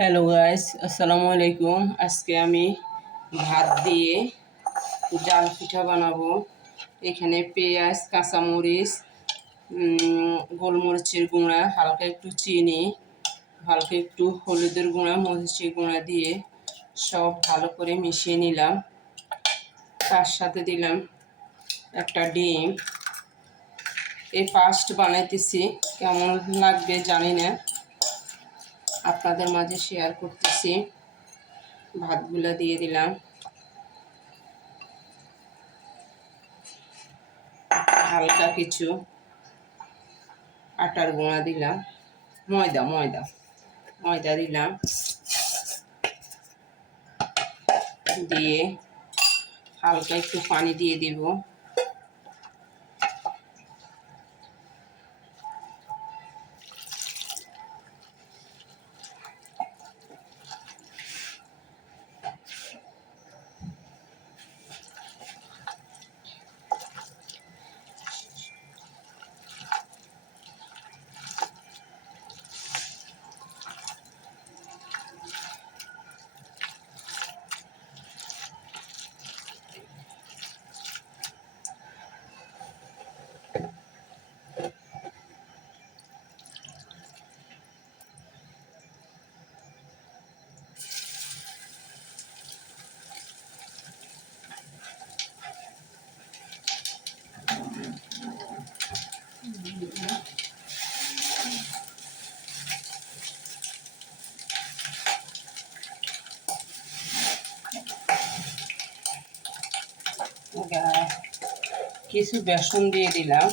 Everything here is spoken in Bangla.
হ্যালো গাইস, আসসালামু আলাইকুম। আজকে আমি ভাত দিয়ে জাল পিঠা বানাবো। এখানে পেঁয়াজ, কাঁচামরিচ, গোলমরিচের গুঁড়া, হালকা একটু চিনি, হালকা একটু হলুদের গুঁড়া, মরিচের গুঁড়া দিয়ে সব ভালো করে মিশিয়ে নিলাম। তার সাথে দিলাম একটা ডিম। এই ফার্স্ট বানাইতেছি, কেমন লাগবে জানি না, আপনাদের মাঝে শেয়ার করতেছি। ভাতগুলা দিয়ে দিলাম, হালকা কিছু আটার গুঁড়া দিলাম, ময়দা ময়দা ময়দা দিলাম, দিয়ে হালকা একটু পানি দিয়ে দিব। কিছু বেসন দিয়ে দিলাম।